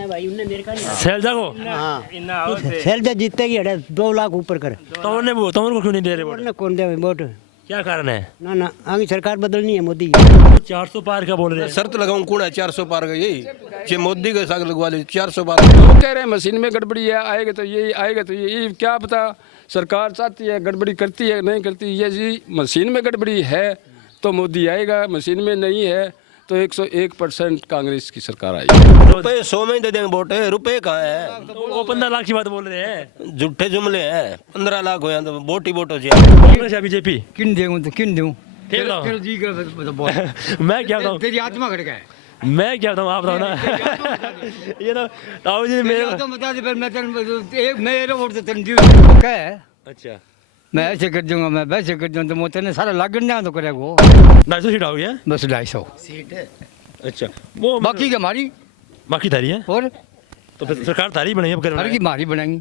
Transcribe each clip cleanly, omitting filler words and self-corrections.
है भाई, उन्हें मेरे का नहीं। शैलजा को? हाँ शैलजा जीतेगी, 2 लाख ऊपर कर। तोमर को क्यों नहीं दे रहे वोट? कौन दे वोट? क्या कारण है? ना आगे सरकार बदलनी है, मोदी 400 पार का बोल रहे हैं। शर्त लगाऊं कौन है 400 पार का? यही जे मोदी के साथ लगवा ले 400 पार। लोग कह रहे हैं मशीन में गड़बड़ी है, आएगा तो यही आएगा तो ये क्या पता सरकार चाहती है गड़बड़ी करती है नहीं करती। ये जी मशीन में गड़बड़ी है तो मोदी आएगा, मशीन में नहीं है तो 101% कांग्रेस की सरकार आएगी। रुपए 100 में ही दे देंगे वोट, रुपए कहाँ है? वो 15 लाख की बात बोल रहे हैं। झूठे जुमले हैं। 15 लाख हो तो वोट ही वोट हो जाए। कांग्रेस या बीजेपी? किन दूं तो किन दूं? ठीक है। तेरे जी का बोल। मैं क्या बताऊं? तेरी आत्मा खड़ गया है। मैं क्या बताऊं, आप बताओ ना। ये तो ताऊ जी मेरे मेरे तो बता दे, फिर मैं तेरे मेरे वोट तो तेरे जीव क्या है? अच्छा मैं ऐसे कर दूंगा, मैं वैसे कर दूंगा, तो मोते ने सारा लागन ना तो करेगा वो। 250 सीट आओगे? बस 250 सीट है। अच्छा वो बाकी की हमारी बाकी थारी है और तो फिर सरकार थारी बनेगी अब हर की हमारी बनाएंगी।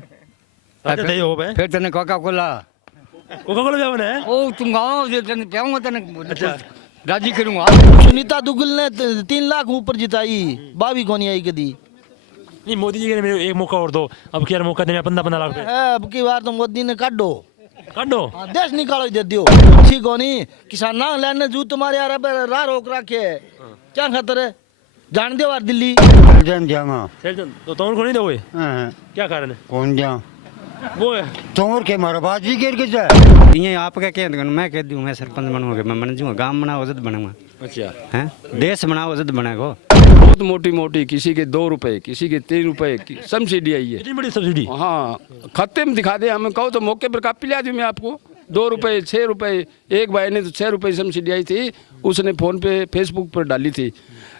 फिर तेने कोका कोला क्या बना है? ओ तुम गाँव से तेने प्याऊंगा, तेने अच्छा राजी करूंगा। सुनीता दुग्गल ने 3 लाख ऊपर जिताई, बावी को नहीं आई कदी। नहीं, मोदी जी के मेरे एक मौका और दो, अब क्या मौका देने 15 लाख रुपए है अब की बार तो मोदी ने काटो, काटो। देश निकालो दे दियो। अच्छी कोनी किसान ना लेने जू तुम्हारे यार राह रोक रखे है, क्या खतर है? जान दे बार दिल्ली तो तुम को नहीं दोगे? क्या कारण है? कौन जा वो है तोर के मारो बाजी गिर के जा ये आप क्या कह दूं? मैं कह दूं मैं सरपंच बनूंगा, मैं बन जाऊंगा, गांव बनाओ इज्जत बनूंगा। अच्छा हैं देश बनाओ इज्जत बनेगा। बहुत मोटी मोटी, किसी के 2 रुपए, किसी के 3 रुपए की सब्सिडी आई है। इतनी बड़ी सब्सिडी? हाँ खाते में दिखा दे, हमें कहो तो मौके पर कापी ला दूँ मैं आपको। 2 रुपए 6 रुपए, एक भाई ने तो 6 रुपए सब्सिडी आई थी, उसने फ़ोन पे फेसबुक पर डाली थी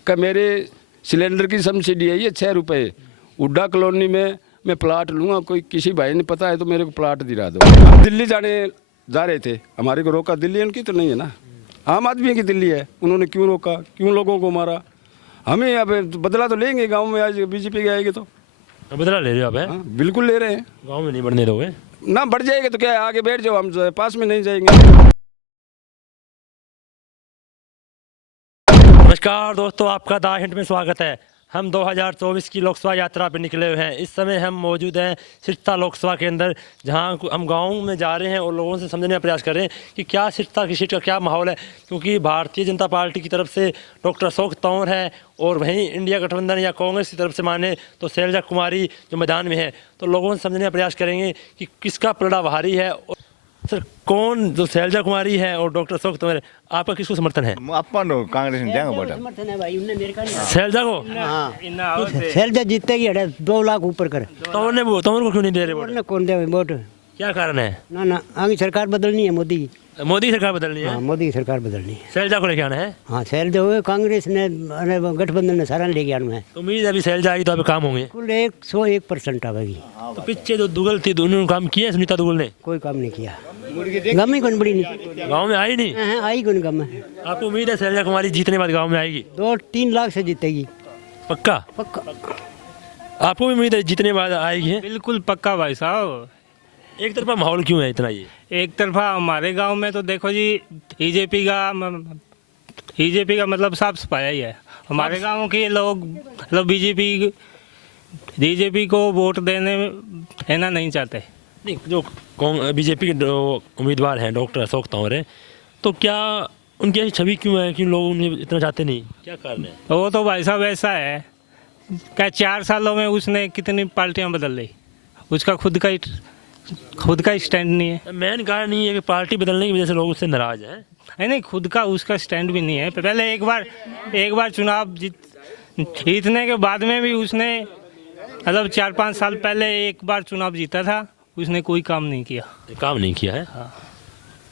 कि मेरे सिलेंडर की सब्सिडी आई है 6 रुपए। उड्डा कॉलोनी में मैं प्लाट लूँगा, कोई किसी भाई ने पता है तो मेरे को प्लाट दिला दो। हम दिल्ली जा रहे थे, हमारे को रोका, दिल्ली उनकी तो नहीं है ना, आम आदमी की दिल्ली है। उन्होंने क्यों रोका, क्यों लोगों को मारा? हमें अब बदला तो लेंगे गांव में, आज बीजेपी के आएगी तो बदला ले रहे हो आप? हाँ, बिल्कुल ले रहे हैं। गाँव में नहीं बढ़ने दोगे? ना बढ़ जाएगा तो क्या है, आगे बैठ जाओ, हम पास में नहीं जाएंगे। नमस्कार दोस्तों, आपका द हिंट में स्वागत है। हम 2024 की लोकसभा यात्रा पर निकले हुए हैं। इस समय हम मौजूद हैं सिरसा लोकसभा के अंदर, जहां हम गाँव में जा रहे हैं और लोगों से समझने का प्रयास कर रहे हैं कि क्या सिरसा की सीट का क्या माहौल है। क्योंकि भारतीय जनता पार्टी की तरफ से डॉक्टर अशोक तंवर है और वहीं इंडिया गठबंधन या कांग्रेस की तरफ से माने तो शैलजा कुमारी जो मैदान में है। तो लोगों से समझने का प्रयास करेंगे कि किसका पलड़ा भारी है। सर कौन, जो शैलजा कुमारी है और डॉक्टर अशोक तंवर, आपका किसको समर्थन है? अपन कांग्रेस ने देंगे वोट। समर्थन है भाई, उन्हें मेरे का नहीं। शैलजा को? हाँ शैलजा जीतेगी, 2 लाख ऊपर कर। तंवर को क्यों नहीं दे रहे वोट? कौन दे वोट? क्या कारण है? ना आगे सरकार बदलनी है, मोदी सरकार बदलनी है। हाँ मोदी की सरकार बदलनी है। शैलजा को लेके आना है? हाँ शैलजा हुए, कांग्रेस ने गठबंधन ने सारा लेके आना है। तो उम्मीद है अभी शैलजा आई तो अभी काम होंगे। कुल 101% आवेगी। तो पीछे जो दुगल थी उन्होंने काम किया? सुनीता दुगल ने कोई काम नहीं किया, गम ही कौन बड़ी नहीं, गांव में आई नहीं। आई कौन गम है। आपको उम्मीद है शैलजा कुमारी जीतने बाद गांव में आएगी? 2-3 लाख से जीतेगी पक्का? आपको भी उम्मीद है जीतने बाद आएगी? बिल्कुल पक्का भाई साहब। एक तरफा माहौल क्यों है इतना? ये एक तरफा हमारे गांव में तो देखो जी बीजेपी का मतलब साफ सफाया ही है। हमारे गांव के लोग मतलब बीजेपी को वोट देना नहीं चाहते। नहीं, जो बीजेपी के उम्मीदवार हैं डॉक्टर अशोक तंवर है, तो क्या उनकी ऐसी छवि क्यों है कि लोग उन्हें इतना चाहते नहीं? क्या कारण है? वो तो भाई साहब ऐसा है क्या 4 सालों में उसने कितनी पार्टियां बदल ली, उसका खुद का स्टैंड नहीं है। मेन कारण नहीं है कि पार्टी बदलने की वजह से लोग उससे नाराज हैं? नहीं, खुद का उसका स्टैंड भी नहीं है। पहले एक बार चुनाव जीतने के बाद में भी उसने मतलब 4-5 साल पहले एक बार चुनाव जीता था, उसने कोई काम नहीं किया है। हाँ।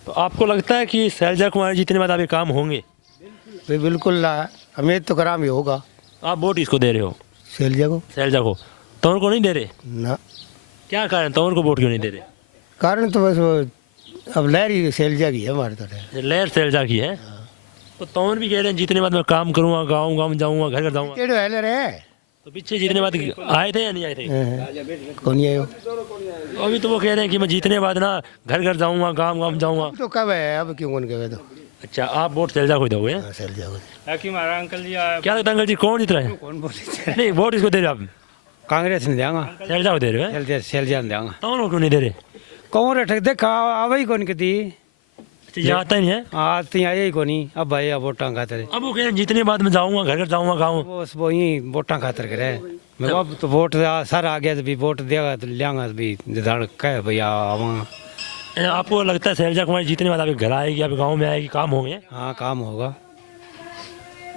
तो आपको लगता है कि शैलजा कुमारी जीतने बाद अभी काम होंगे? बिल्कुल हमें तो काम ही होगा। आप वोट इसको दे रहे हो? शैलजा को? तंवर को नहीं दे रहे ना? क्या कारण, तंवर को वोट क्यों नहीं दे रहे? कारण तो बस अब लहर ही शैलजा की है हमारे तरह। लहर शैलजा की है। तो तंवर भी कह रहे हैं जीतने बाद मैं काम करूँगा, गाँव जाऊँगा, घर जाऊँगा। तो पीछे जीतने बाद आए थे या नहीं आए थे? कौन आयो? अभी तो वो कह रहे हैं कि मैं जीतने बाद ना घर जाऊँगा, गाँव जाऊँगा। तो कब है, अब क्यों कौन कहे? तो अच्छा, आप वोट शैलजा को दोगे? शैलजा को। ताकि हमारा अंकल जी क्या लगता है अंकल जी कौन जीत रहा है? कौन बोले? नहीं, वोट इसको दे रहे आप? कांग्रेस नहीं देंगा शैलजा को दे रहे हो? सैलजा नहीं देंगा तौर क्यों नहीं दे रहे? कांग्रेस देखा आवे ही कौन कती अच्छा, ये आता ही नहीं है। आती आए ही कोनी अब भाई अब वोटा खातर अब वो कह रहे हैं, जितने बाद में जाऊंगा घर घर जाऊंगा गाँव। वो यही वोटा खातर करे मैं अब तो वोट सारा आ गया तो भी वोट देगा तो लियांगा तो भी जदाड़ कह भैया आवा। आपको लगता है शैलजा कुमारी जीतने बाद आपके घर आएगी, आपके गाँव में आएगी, काम होंगे? हाँ काम होगा।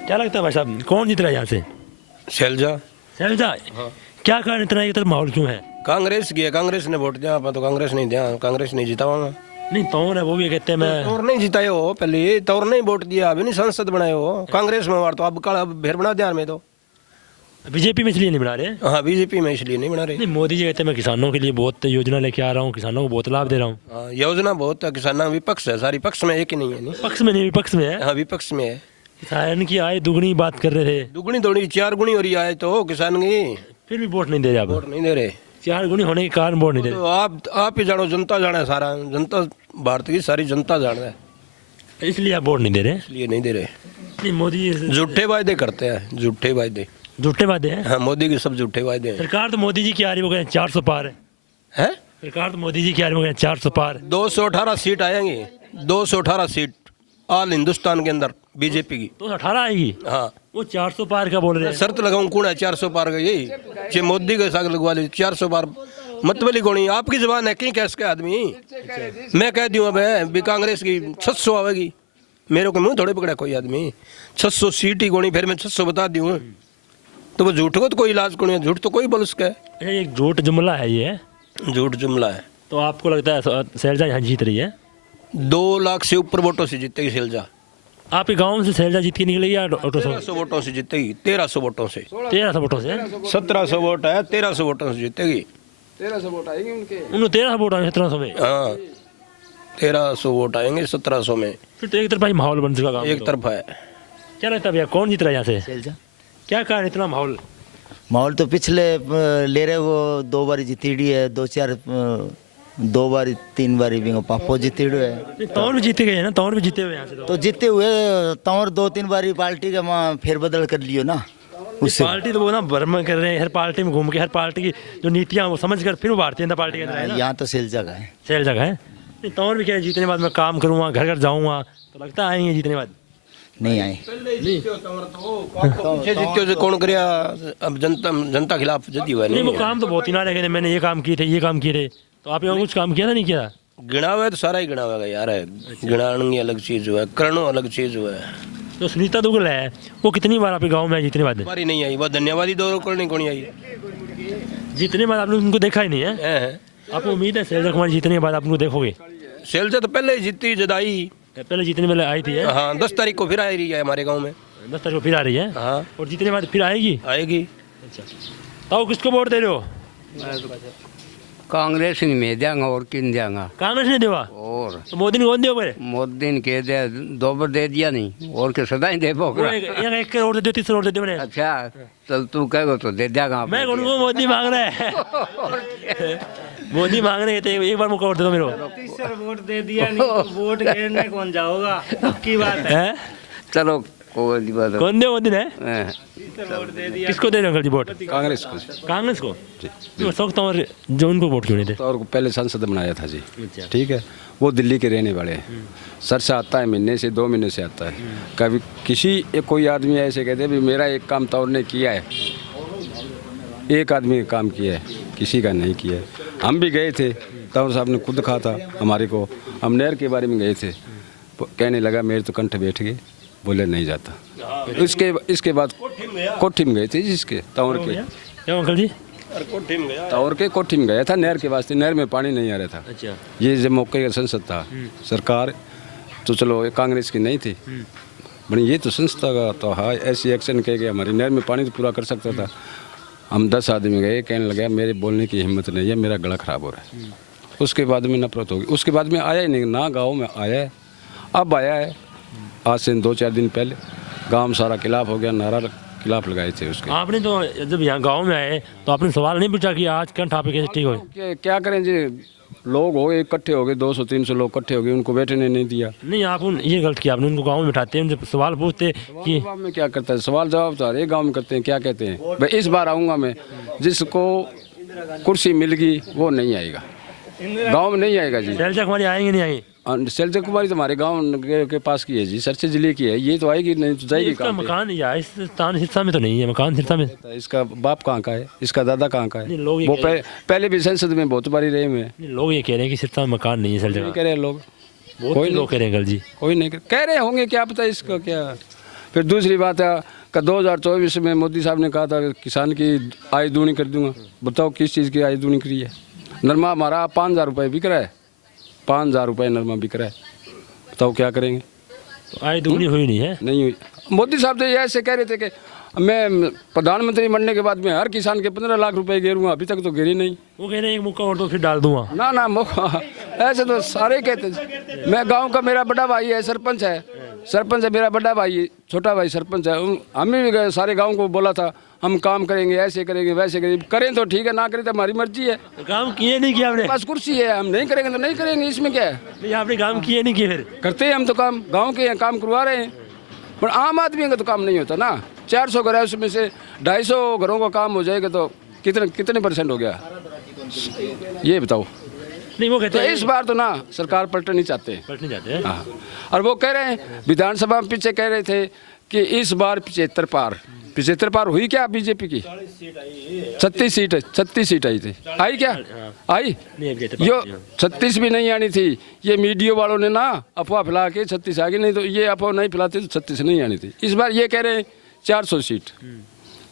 क्या लगता है भाई साहब, कौन जीत रहा है यहाँ से? शैलजा। शैलजा। क्या कारण इतना ये तरफ माहौल क्यों है? कांग्रेस की है, कांग्रेस ने वोट दिया, अपन तो कांग्रेस नहीं दिया, कांग्रेस नहीं जीता वहाँ। नहीं तौर है, वो भी कहते हैं मैं तौर नहीं जिताए हो, पहले तौर नहीं वोट दिया, अभी नहीं सांसद बनाए हो कांग्रेस में वार, तो अब कल अब भेर बना दिया में तो। बीजेपी में इसलिए नहीं बना रहे? हाँ बीजेपी में इसलिए नहीं बना रहे। नहीं, मोदी जी कहते हैं मैं किसानों के लिए बहुत योजना लेके आ रहा हूँ, किसानों को बहुत लाभ दे रहा हूँ। हाँ, योजना बहुत है, किसान विपक्ष है, सारी पक्ष में एक ही नहीं है। नहीं पक्ष में नहीं, विपक्ष में है। हाँ विपक्ष में है। किसान की आय दुगनी बात कर रहे थे, दुगनी दौड़ी 4 गुनी हो रही आए तो किसान की, फिर भी वोट नहीं दे रहे। वोट आप नहीं दे रहे 4 गुनी होने के कारण वोट नहीं दे तो आप ही जानो, जनता जाने है, सारा जनता, भारत की सारी जनता जान है, रहे, इसलिए आप वोट नहीं दे रहे। इसलिए नहीं दे रहे। नहीं, मोदी जी झूठे वायदे करते हैं, झूठे वायदे। झूठे वादे हैं। हाँ मोदी के सब झूठे वायदे हैं। सरकार तो मोदी जी की आ रही, वो कहते हैं 400 पार है। हैं? सरकार तो मोदी जी की आ रही, वो कहते हैं 400 पार। 218 सीट आएंगी, 218 सीट ऑल हिंदुस्तान के अंदर बीजेपी की। तो 18 आएगी। हाँ वो 400 पार का बोल रहे हैं। शर्त लगाऊं कौन है 400 पार का, यही जे मोदी के साथ लगवा ली 400 पार मतबली कौन है? आपकी जबान है, कहीं कैसे के आदमी मैं कह दूं अब भी कांग्रेस की 600 आवेगी, मेरे को मुंह थोड़े पकड़ा कोई आदमी। 600 सीट ही गोनी, फिर मैं 600 बता दूं तो वो झूठ को तो कोई इलाज कौन है? झूठ तो कोई बोल उसका है, ये एक झूठ जुमला है ये। झूठ जुमला है। तो आपको लगता है शैलजा यहाँ जीत रही है? 2 लाख से ऊपर वोटों से जीतेगी शैलजा। आपके गांव से शैलजा जीत के निकलेगी या ऑटो से? 1300 वोटों से जीतेगी, 1300 वोटों से। 1300 वोटों से? 1700 वोट है, 1300 वोटों से जीतेगी। 1300 वोट आएंगे उनके। उन्होंने 1300 वोट आए 1700 में। हाँ 1300 वोट आएंगे 1700 में। फिर तो एक तरफा ही माहौल बन चुका। एक तरफा है। क्या लगता है भैया, कौन जीत रहा है यहाँ से? शैलजा। क्या कारण इतना माहौल? माहौल तो पिछले ले रहे वो 2 बार जीतीड़ी है, 2 बार 3 बार भी पापो जीतीड़ो है। तौर भी जीते गए हैं ना, तौर भी जीते हुए यहाँ से तो जीते हुए तौर 2-3 बारी पार्टी का वहाँ फेरबदल कर लियो ना उससे। पार्टी तो वो ना भ्रमण कर रहे हैं, हर पार्टी में घूम के हर पार्टी की जो नीतियाँ वो समझ कर फिर वो भारतीय जनता पार्टी के अंदर है ना। यहाँ तो शैलजा का है। शैलजा का है। नहीं, तौर भी क्या है, जीतने के बाद मैं काम करूँगा, घर घर जाऊँगा, तो लगता है आएंगे जीतने के बाद? नहीं आए। पीछे जीत्यो से कौन करिया, अब जनता खिलाफ जदी हुआ नहीं, नहीं वो काम तो बहुत ही ना रहे, मैंने ये काम किए थे, ये काम किए थे। तो आप यहाँ कुछ काम किया था नहीं किया? गिना हुआ है तो सारा ही गिना हुआ है यार। गिनानी अलग चीज हुआ है, करनो अलग चीज हुआ है। तो सुनीता दुग्गल है, वो कितनी बार आपके गाँव में आई जीतने बाद? हमारी नहीं आई, वो धन्यवादी 2 करने कौन आई जीतने बाद आपने उनको देखा ही नहीं है? है? आपको उम्मीद है शैलजा कुमारी जीतने के बाद आप उनको देखोगे? शैलजा तो पहले ही जीती जदाई। पहले जीतने वाले आई थी है? हाँ 10 तारीख को फिर आ रही है हमारे गाँव में। 10 तारीख को फिर आ रही है। हाँ और जीतने के बाद फिर आएगी? आएगी। अच्छा, तो किसको वोट दे रहे हो? कांग्रेस में देंगे और किन देंगे। कांग्रेस ने देवा? और तो मोदी ने कौन दिया? मोदी ने कह दिया 2 बार दे दिया नहीं, और के सदा ही दे पोखरा। एक करोड़ दे दियो, 30 करोड़ दे दियो मैंने। अच्छा चल तू कहेगा तो दे देगा। मैं कहूँगा मोदी मांग रहा है। मोदी मांग रहे थे, एक बार मौका और दे दो मेरे को। 30 वोट दे दिया नहीं तो वोट गिरने कौन जाओगा? की बात है। हैं? चलो कोई बात कौन दे मोदी ने? नहीं। वोट दे दिया। किसको दे रहे हो अंकल जी वोट? कांग्रेस को। कांग्रेस को? तो शौक तो और जो उनको वोट क्यों नहीं दे? तो और पहले सांसद बनाया था जी। अच्छा। ठीक है, वो दिल्ली के रहने वाले हैं। सर से आता है, महीने से 2 महीने से आता है। कभी कोई आदमी ऐसे कहते भी मेरा एक काम तौर ने किया है, एक आदमी ने काम किया है, किसी का नहीं किया है। हम भी गए थे, तौर साहब ने खुद कहा था हमारे को, हम नहर के बारे में गए थे, कहने लगा मेरे तो कंठ बैठ गए, बोले नहीं जाता। इसके बाद कोठी में गए थे जिसके तौर के। क्यों अंकल जी? तौर के कोठी में गया था नहर के वास्ते, नहर में पानी नहीं आ रहा था। अच्छा। ये जब मौके का संसद था, सरकार तो चलो कांग्रेस की नहीं थी, बड़ी ये तो संस्था का तो हाँ ऐसी एक्शन कह गया, हमारी नहर में पानी तो पूरा कर सकता था। हम 10 आदमी गए, कहने लगा मेरे बोलने की हिम्मत नहीं है, मेरा गला खराब हो रहा है। उसके बाद में नफरत होगी, उसके बाद में आया ही नहीं ना, गाँव में आया है, अब आया है। आज से 2-4 दिन पहले गाँव में सारा खिलाफ हो गया, नारा खिलाफ लगाए थे उसके। आपने तो जब यहाँ गांव में आए तो आपने सवाल नहीं पूछा कि आज कंठ आप कैसे ठीक हो? क्या करें जी, लोग हो गए इकट्ठे हो गए, 200-300 लोग इकट्ठे हो गए, उनको बैठने नहीं दिया। नहीं आप ये गलत किया आपने, उनको गाँव में बिठाते हैं, उनसे सवाल पूछते कि जवाब में क्या करता है, सवाल जवाब तो हर एक गाँव में करते हैं। क्या कहते हैं भाई, इस बार आऊँगा मैं, जिसको कुर्सी मिल गई वो नहीं आएगा, गाँव में नहीं आएगा जी। शैलजा कुमारी आएंगे नहीं आएंगे? शैलजा कुमारी तो हमारे गांव के पास की है जी, सरसे जिले की है, ये तो आएगी नहीं तो जाएगी इसका कहाँ पे? मकान या इस हिस्सा में तो नहीं है, मकान हिस्सा में इसका बाप कहाँ का है, इसका दादा कहाँ का है? नहीं, लोग ये वो कह पहले भी संसद में बहुत बारी रहे हुए हैं। नहीं, लोग ये कह रहे हैं कि सिरसा में मकान नहीं है शैलजा नहीं का। कह रहे हैं लोग, कोई लोग कह रहे हैं कल जी। कोई नहीं कह रहे होंगे, क्या पता इसको क्या। फिर दूसरी बात है कि 2024 में मोदी साहब ने कहा था कि किसान की आय दूनी कर दूंगा। बताओ किस चीज़ की आय दूनी करी है? नरमा हमारा 5,000 रुपये बिक रहा है, 5,000 रुपये नरमा बिक रहा है, बताओ क्या करेंगे? तो आय दुगनी हुई नहीं है। नहीं हुई। मोदी साहब तो ये ऐसे कह रहे थे कि मैं प्रधानमंत्री बनने के बाद में हर किसान के 15 लाख रुपए गिरूंगा, अभी तक तो गिरी नहीं। वो कह रहे हैं एक मुक्का और तो फिर डाल दूंगा। ना मौका ऐसे तो सारे कहते हैं। मैं गांव का, मेरा बड़ा भाई है सरपंच है, सरपंच है मेरा बड़ा भाई, छोटा भाई सरपंच है। हमने भी गए सारे गांव को बोला था हम काम करेंगे, ऐसे करेंगे वैसे करेंगे, करें तो ठीक है, ना करें तो हमारी मर्जी है। तो काम किए नहीं किया आपने? बस कुर्सी है, हम नहीं करेंगे तो नहीं करेंगे, इसमें क्या है? नहीं आपने काम किए नहीं किए फिर? करते हैं हम तो काम, गांव के हैं, काम करवा रहे हैं, पर आम आदमी का तो काम नहीं होता ना। 400 घर है, उसमें से 250 घरों का काम हो जाएगा तो कितने % हो गया ये बताओ? नहीं वो कहते तो हैं इस बार तो ना सरकार पलटना नहीं चाहते। पलटने जाते हैं। हाँ, और वो कह रहे हैं विधानसभा में पीछे कह रहे थे कि इस बार 75 पार हुई क्या बीजेपी की? 36 सीट आई थी, आई क्या? आई यो 36 भी नहीं आनी थी। ये मीडिया वालों ने ना अफवाह फैला के 36 आ गई, नहीं तो ये अफवाह नहीं फैलाते तो 36 नहीं आनी थी। इस बार ये कह रहे हैं 400 सीट,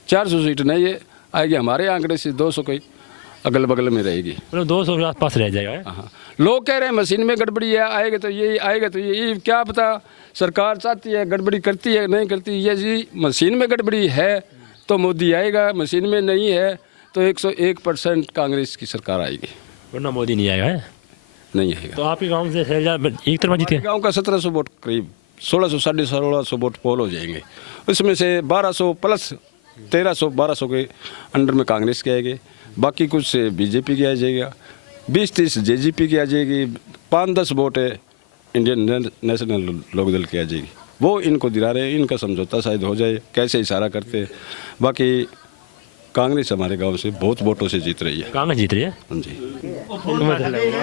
400 सीट नहीं ये आएगी, हमारे आंकड़े से 200 कोई अगल बगल में रहेगी, मतलब 200 के आसपास रह जाएगा। हाँ। लोग कह रहे हैं मशीन में गड़बड़ी है, आएगा तो ये आएगा तो ये क्या पता सरकार चाहती है गड़बड़ी करती है नहीं करती। ये जी मशीन में गड़बड़ी है तो मोदी आएगा, मशीन में नहीं है तो 101% कांग्रेस की सरकार आएगी, वरना मोदी नहीं आएगा है? नहीं आएगा। तो आपके गांव से शैलजा एक तरफा जीते? गांव का 1700 वोट करीब 1600 1650 वोट पोल हो जाएंगे, उसमें से 1200 प्लस 1300-1200 के अंडर में कांग्रेस के आएंगे, बाकी कुछ से बीजेपी की आ जाएगा, 20-30 जेजेपी की आ जाएगी, 5-10 वोट है इंडियन नेशनल लोकदल की आ जाएगी। वो इनको दिला रहे हैं, इनका समझौता शायद हो जाए, कैसे इशारा करते हैं। बाकी कांग्रेस हमारे गांव से बहुत वोटों से जीत रही है। कांग्रेस जीत रही है? हाँ जी।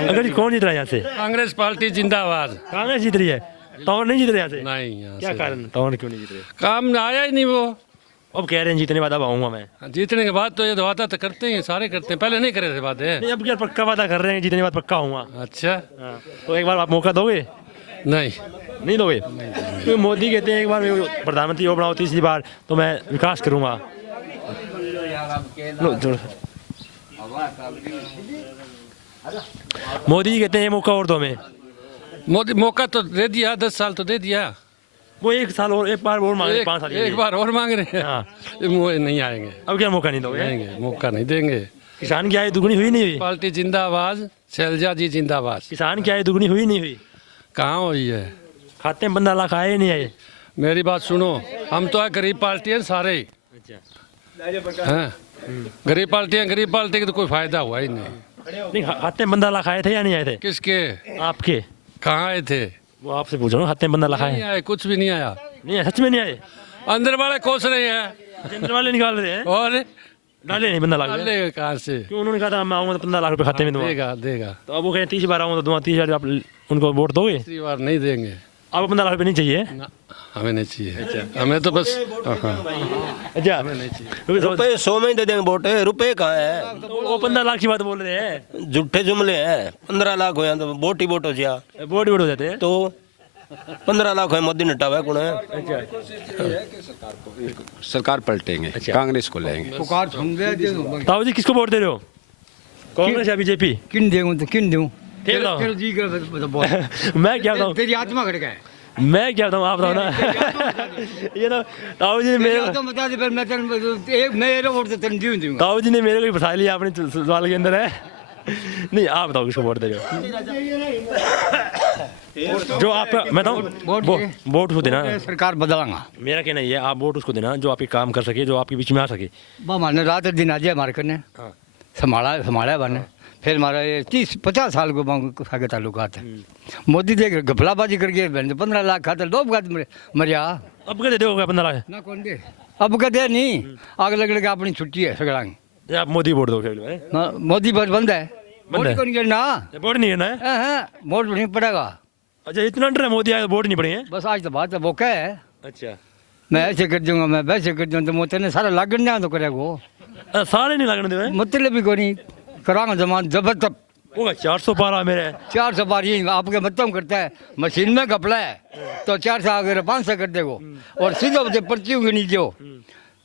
अगर कौन जीत रहा है यहाँ से? कांग्रेस पार्टी जिंदाबाद। कांग्रेस जीत रही है, टाउन नहीं जीत रहे यहाँ से? नहीं, यहाँ क्या से कारण, टाउन क्यों नहीं जीत रहे? काम आया ही नहीं वो। अब कह रहे हैं जीतने के बाद अब आऊंगा मैं। जीतने के बाद तो ये वादा तो करते हैं, सारे करते हैं, पहले नहीं करे थे वादे। नहीं अब क्या पक्का वादा कर रहे हैं जीतने के बाद पक्का आऊंगा। अच्छा, हाँ, तो एक बार आप मौका दोगे? नहीं नहीं दोगे? क्योंकि मोदी कहते हैं एक बार मैं प्रधानमंत्री हो बनाओ तीसरी बार तो मैं विकास करूंगा। मोदी जी कहते हैं मौका और दो हमें। मोदी मौका तो दे दिया, 10 साल तो दे दिया, वो एक साल और, एक बार और मांगे, 5 साल के लिए। एक बार और मांग रहे हैं। हाँ। वो नहीं आएंगे, अब क्या मौका नहीं दोगे? देंगे मौका नहीं देंगे। किसान की आय दुगनी हुई नहीं हुई? पार्टी जिंदाबाद, शैलजा जी जिंदाबाद। किसान की आय दुगनी हुई नहीं हुई? कहाँ हुई है? खाते में 15 लाख आए ही नहीं आए। मेरी बात सुनो, हम तो है गरीब पार्टी है सारे ही। हाँ, गरीब पार्टी का तो कोई फायदा हुआ ही नहीं। नहीं खाते में 15 लाख आए थे या नहीं आए थे? किसके? आपके? कहाँ आए थे? वो आपसे पूछ रहा हूँ, खाते में 15 लाख नहीं आए? आए, कुछ भी नहीं आया। नहीं सच में नहीं आए? अंदर वाले कोस रहे हैं, अंदर वाले निकाल रहे हैं, और डाले नहीं 15 लाख? डालेगा कहाँ से? क्यों? उन्होंने कहा था मैं आऊंगा तो 15 लाख रुपए खाते में दूंगा। देगा। तो अब वो कहें 30 बार आऊंगा तो दूंगा, 30 बार आप उनको वोट दोगे? तीसरी बार नहीं देंगे। आपको 15 लाख रुपए नहीं चाहिए? ना, हमें नहीं चाहिए। हमें तो बस अच्छा रुपए 100 में ही दे देंगे वोट, रुपए कहाँ है? तो वो 15 लाख की बात बोल रहे हैं। झूठे जुमले हैं। 15 लाख हो तो वोट ही वोट हो जा, वोट हो जाते हैं तो 15 लाख है मोदी नटावा कौन है? सरकार पलटेंगे, कांग्रेस को लेंगे। ताऊ जी किसको वोट दे रहे हो, कांग्रेस या बीजेपी? किन दूँ तो किन दूँ? बताओ। तेरा जी कर बोल। मैं क्या बताऊँ, तेरी आत्मा खड़ गया है। मैं क्या बताऊँ, आप बताओ ना। ये तो ताऊ जी मेरे तो बता दे, फिर मैं एक मेरे वोट तो तेरे दूँ। ताऊ जी ने मेरे को ही फंसा लिया अपने सवाल के अंदर है। नहीं आप बताओ किसको वोट दे रहे हो? जो आपका मैं बताऊँ वोट उसको देना। सरकार बदलांगा, मेरा कहना ये है, आप वोट उसको देना जो आपके काम कर सके, जो आपके बीच में आ सके। हमारे रात दिन आ जाए हमारे करने संभाला बने, फिर हमारा ये 30-50 साल को आगे ताल्लुकात है। मोदी देख घपलाबाजी करके 15 लाख खातर 2 मरिया। अब क्या दे होगा 15 लाख ना कौन दे, अब कहते नहीं, आग लगने का अपनी छुट्टी है सगड़ा। या आप मोदी वोट दोगे? मोदी बस बंद है, बंद है? मोदी को नहीं करना, वोट नहीं करना है? हाँ, वोट नहीं पड़ेगा। अच्छा इतना डर है मोदी आया वोट नहीं पड़ेंगे? बस आज तो बात है, वो क्या है, अच्छा मैं ऐसे कर दूंगा, मैं वैसे कर दूंगा, तो मोदी ने सारा लागन तो करेगा वो, सारे नहीं लगने दे मतलब भी कोई नहीं करांगा जमान जब तक। होगा 400 पारा मेरे 400 बार ये आपके मतलब करता है, मशीन में कपड़ा है तो 400 अगर 500 कर देगो, और सीधा उसे पर्ची होगी नीचे हो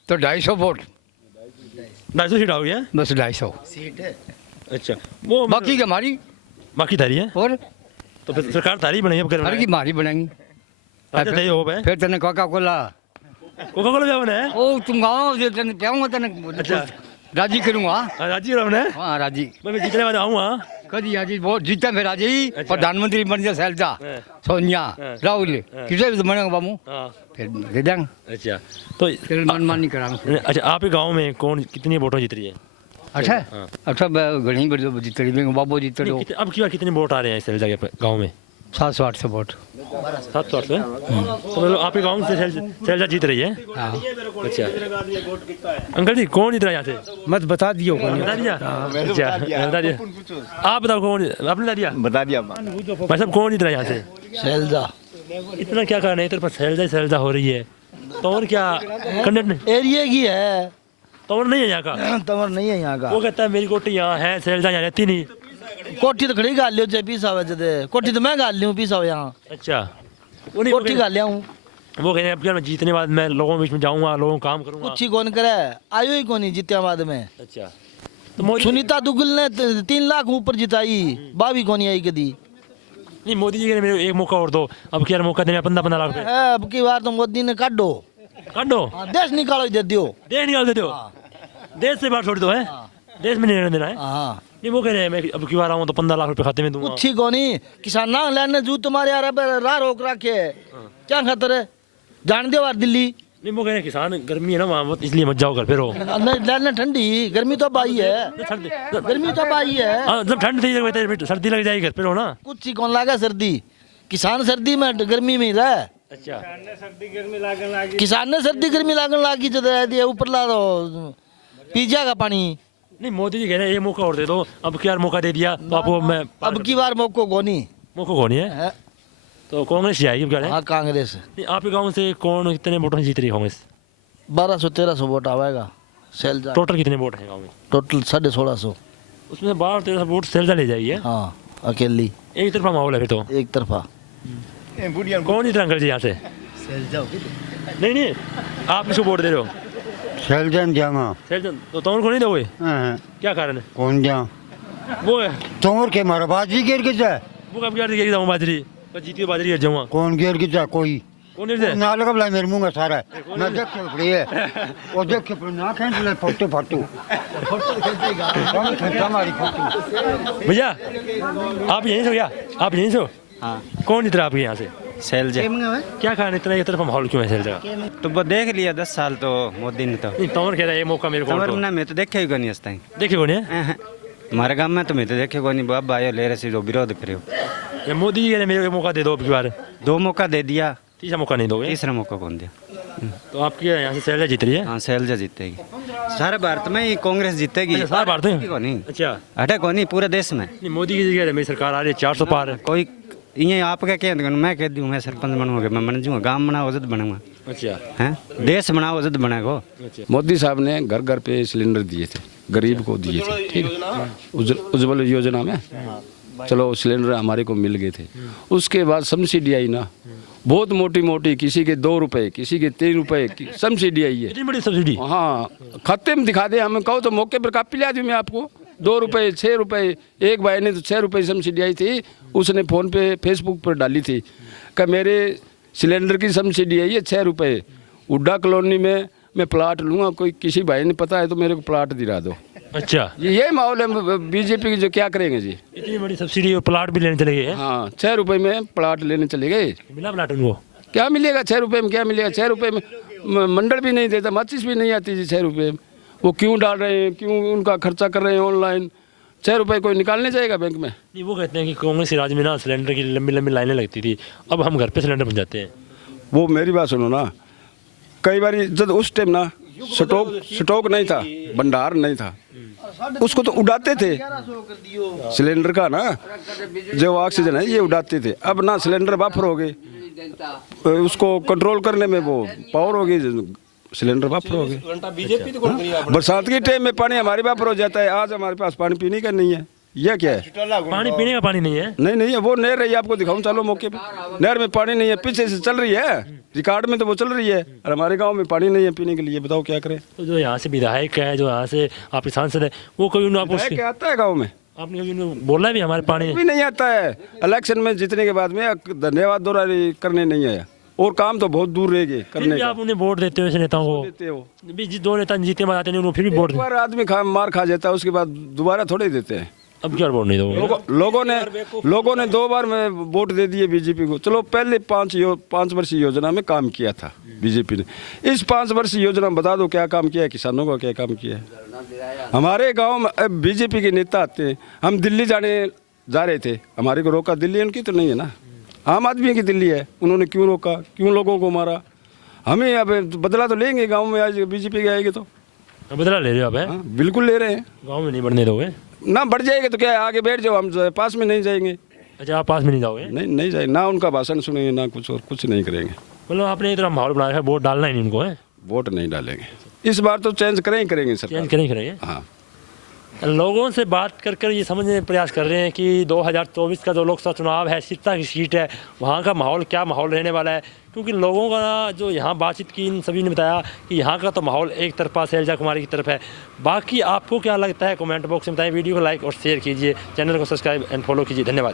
तो 250 वोट, 250 सीट आओगी है? बस 250 सीट है। अच्छा वो बाकी की हमारी, बाकी थारी है, और तो फिर सरकार थारी बनेगी अब हर की हमारी बनाएंगी। अच्छा दे हो भाई फिर तेने कोका कोला कोका कोला भी है? ओ तुम गाँव से तेने पियाऊंगा, तेने अच्छा। राजी करूंगा। राजी राम है? हाँ राजी, मैं जीतने वाला आऊँगा। कभी राजी वोट जीता फिर राजी, प्रधानमंत्री बन जाए शैलजा, हाँ। सोनिया, हाँ। राहुल, किसे भी तो बनेगा बाबू, हाँ फिर दे देंगे, अच्छा तो फिर मनमानी करांगे। अच्छा आपके गांव में कौन कितनी वोटों जीत रही है? अच्छा हाँ। अच्छा घनी बड़ी जीत रही, बाबू जीत रही हो, अब की बार कितने वोट आ रहे हैं इस शैलजा के गाँव में? 700-800 वोट। 700 से तो मतलब आपके गाँव से शैलजा जीत रही है? हाँ अच्छा अंकल जी कौन जीत रहा है यहाँ से? मत बता दियो, बता दिया? अच्छा बता दिया। आप बताओ कौन, आपने बता दिया? बता दिया भाई साहब कौन जीत रहा है यहाँ से? शैलजा। इतना क्या कारण है, इधर पर शैलजा हो रही है तो और क्या कंटेंट नहीं, एरिया की है, तो और नहीं है यहाँ का? तमर नहीं है यहाँ का। वो कहता है मेरी कोठी यहाँ है, शैलजा यहाँ रहती नहीं। कोठी तो खड़ी गाल लियो जे पीसा वे जदे, कोठी तो मैं गाल लियो पीसा यहाँ, अच्छा वो नहीं, कोठी गाल लिया हूँ। वो कहते हैं अब क्या मैं जीतने बाद मैं लोगों के बीच में जाऊंगा, लोगों को काम करूंगा। कुछ ही कौन करे, आयो ही कौन जीत्या बाद में। अच्छा तो मोदी सुनीता दुग्गल ने 3 लाख ऊपर जिताई, बावी कौन आई कदी नहीं, मोदी जी ने मेरे एक मौका और दो, अब क्या मौका देने 15-15 लाख रुपए है। अब की बार तो मोदी ने काटो, काट दो, देश निकालो दे दियो। देश निकाल देते हो, देश से बाहर छोड़ दो है, देश में नहीं रहने देना है। हाँ नहीं वो कह रहे हैं मैं अब की बार आऊँ तो 15 लाख रुपए खाते में दूंगा। कुछ ही कौनी, किसान ना लेने जू तुम्हारे यार राह रोक रखे है, क्या खातर है, जान दो यार दिल्ली। नहीं वो कह रहे हैं किसान गर्मी है ना वहाँ, इसलिए मत जाओ घर फिर हो। नहीं लेने ठंडी, गर्मी तो अब आई है, गर्मी तो अब आई है। जब ठंड थी सर्दी लग जाएगी घर फिर हो ना। कुछ ही कौन लागा सर्दी, किसान सर्दी में गर्मी में रहे। अच्छा किसान ने सर्दी गर्मी लागन लागी जो दे दिया, ऊपर ला दो पिज्जा का पानी। नहीं मोदी जी कह रहे हैं एक मौका और दे दो, अब क्या मौका दे दिया तो आपको मैं अब की बार मौको कोनी मौका कौन है है। तो कांग्रेस जाएगी अब क्या है? हाँ कांग्रेस नहीं आपके गांव से कौन कितने वोटों से जीत रही है कांग्रेस? 1200-1300 वोट आवेगा शैलजा, टोटल कितने वोट हैं गांव में? टोटल 1650। उसमें 12-13 वोट शैलजा ले जाइए। हाँ अकेली एक तरफा माहौल है फिर तो। एक तरफा। कौन जीत रहा अंकल जी यहाँ से? नहीं नहीं आप किसको वोट दे रहे हो? शैलजन जामा शैलजा तो तोमर को नहीं दोगे? हाँ, क्या कारण है? कौन जा वो है तोमर के मारा बाजी गिर के जा, वो कब गिर जाऊँ बाजरी, बस जीती हुई बाजरी गिर जाऊँगा। कौन गिर के जा, कोई कौन गिर जाए? ना लगा मेरे मुंह में सारा मैं देख के पड़ी है, वो देख के पड़ी ना खेल ले फोटो फाटू हमारी फोटो। भैया आप यहीं से हो क्या? आप यहीं से हो? हाँ कौन जीत रहा है आपके यहाँ से? शैलजा। क्या कारण इतना एक तरफा माहौल क्यों है शैलजा का? तो वो देख लिया 10 साल तो मोदी ने तो नहीं तोमर कह रहा है ये मौका मेरे को तमर दो। ना मैं तो देखे ही नहीं हस्ता देखिए कौन है? हमारे गांव में तो मैं तो देखे को नहीं, बाबा आयो ले रहे जो विरोध करे हो। ये मोदी जी कह रहे हैं मेरे को एक मौका दे दो अब की बार, 2 मौका दे दिया, तीसरा मौका नहीं दोगे? तीसरा मौका कौन दिया? तो आपके यहाँ से शैलजा जीत रही है? हाँ शैलजा जीतेगी, सारे भारत में ही कांग्रेस जीतेगी। अच्छा, सारे भारत में? को नहीं अच्छा हटे को नहीं, पूरे देश में। नहीं मोदी जी कह रहे हैं मेरी सरकार आ रही है 400 पार। कोई ये आप क्या कहते हैं, मैं कह दूँ मैं सरपंच बनूंगा, मैं बन जाऊँगा, गाँव बनाओ जद बनूंगा, अच्छा हैं देश बनाओ जद बनेगा। अच्छा मोदी साहब ने घर घर पे सिलेंडर दिए थे, गरीब को दिए थे, ठीक है, उज्ज्वल योजना में चलो सिलेंडर हमारे को मिल गए थे। उसके बाद सब्सिडी आई ना, बहुत मोटी मोटी, किसी के 2 रुपए, किसी के 3 रुपए की सब्सिडी आई है। इतनी बड़ी सब्सिडी? हाँ खाते में दिखा दे, हमें कहो तो मौके पर कापी ला दूँ मैं आपको। 2 रुपए 6 रुपए, एक भाई ने तो 6 रुपए सब्सिडी आई थी, उसने फ़ोन पे फेसबुक पर डाली थी कि मेरे सिलेंडर की सब्सिडी आई है 6 रुपए, उड्डा कॉलोनी में मैं प्लाट लूँगा, कोई किसी भाई ने पता है तो मेरे को प्लाट दिला दो। अच्छा ये माहौल है बीजेपी की, जो क्या करेंगे जी। इतनी बड़ी सब्सिडी और प्लाट भी लेने चले गए हैं? हाँ 6 रुपए में प्लाट लेने चले गए, मिला प्लाट उनको? क्या मिलेगा 6 रुपए में, क्या मिलेगा 6 रुपए में? मंडल भी नहीं देता, माचिस भी नहीं आती जी 6 रुपए में। वो क्यों डाल रहे हैं, क्यों उनका खर्चा कर रहे हैं ऑनलाइन, 6 रुपए कोई निकालने जाएगा बैंक में? नहीं, वो कहते हैं कि कांग्रेस के राज में ना सिलेंडर की लंबी लंबी लाइनें लगती थी, अब हम घर पे सिलेंडर पहुँच जाते हैं। वो मेरी बात सुनो ना, कई बार जब उस टाइम ना स्टॉक नहीं था, भंडार नहीं था, उसको तो उड़ाते थे सिलेंडर का ना, जो ऑक्सीजन है ये उड़ाते थे। अब ना सिलेंडर वाफर हो गए, उसको कंट्रोल करने में वो पावर हो गई, सिलेंडर वाफर हो गए। बीजेपी तो कौन करी आप? बरसात के टाइम में पानी हमारे वाफर हो जाता है, आज हमारे पास पानी पीने का नहीं है, यह क्या है? पानी पीने का पानी नहीं है। नहीं है, वो नहर है, आपको दिखाऊं चलो मौके पे, नहर में पानी नहीं है, पीछे से चल रही है, रिकॉर्ड में तो वो चल रही है, और हमारे गांव में पानी नहीं है पीने के लिए, बताओ क्या करें? तो जो यहाँ से विधायक है, जो यहाँ से आपके सांसद है, वो कभी उन्होंने आपको क्या आता है गाँव में? आपने कभी उन्हें बोला है भी हमारे पानी भी नहीं आता है। इलेक्शन में जीतने के बाद में धन्यवाद दोहराई करने नहीं आया, और काम तो बहुत दूर रह गए फिर करने भी का। आप उन्हें वोट देते हो ऐसे नेताओं को? देते हो, भी दो नेता जीते में आते नहीं, उन्हें फिर भी वोट एक बार आदमी मार खा जाता है, उसके बाद दोबारा थोड़े ही देते हैं। अब क्यों वोट नहीं दोगे? लोगों ने 2 बार में वोट दे दिए बीजेपी को। चलो पहले 5 वर्षीय योजना में काम किया था बीजेपी ने, इस 5 वर्षीय योजना में बता दो क्या काम किया है, किसानों का क्या काम किया है? हमारे गांव में अब बीजेपी के नेता आते हैं, हम दिल्ली जा रहे थे, हमारे को रोका, दिल्ली उनकी तो नहीं है ना, आम आदमी की दिल्ली है, उन्होंने क्यों रोका, क्यों लोगों को मारा? हमें अब बदला तो लेंगे गाँव में, आज बीजेपी के आएगी तो। बदला ले रहे हो आप? हैं हाँ, बिल्कुल ले रहे हैं। गाँव में नहीं बढ़ने दोगे? ना बढ़ जाएगा तो क्या है, आगे बैठ जाओ, हम पास में नहीं जाएंगे। अच्छा, आप पास में नहीं जाओगे? नहीं जाए ना, उनका भाषण सुनेंगे ना कुछ, और कुछ नहीं करेंगे। मतलब आपने इतना माहौल बनाया है, वोट डालना ही नहीं उनको है? वोट नहीं डालेंगे, इस बार तो चेंज करेंगे सरकार। चेंज करेंगे। हाँ, लोगों से बात कर कर ये समझने का प्रयास कर रहे हैं कि 2024 का जो लोकसभा चुनाव है, सिरसा की सीट है, वहाँ का माहौल क्या माहौल रहने वाला है। क्योंकि लोगों का जो यहाँ बातचीत की, इन सभी ने बताया कि यहाँ का तो माहौल एक तरफा शैलजा कुमारी की तरफ है। बाकी आपको क्या लगता है कमेंट बॉक्स में बताएं। वीडियो को लाइक और शेयर कीजिए, चैनल को सब्सक्राइब एंड फॉलो कीजिए। धन्यवाद।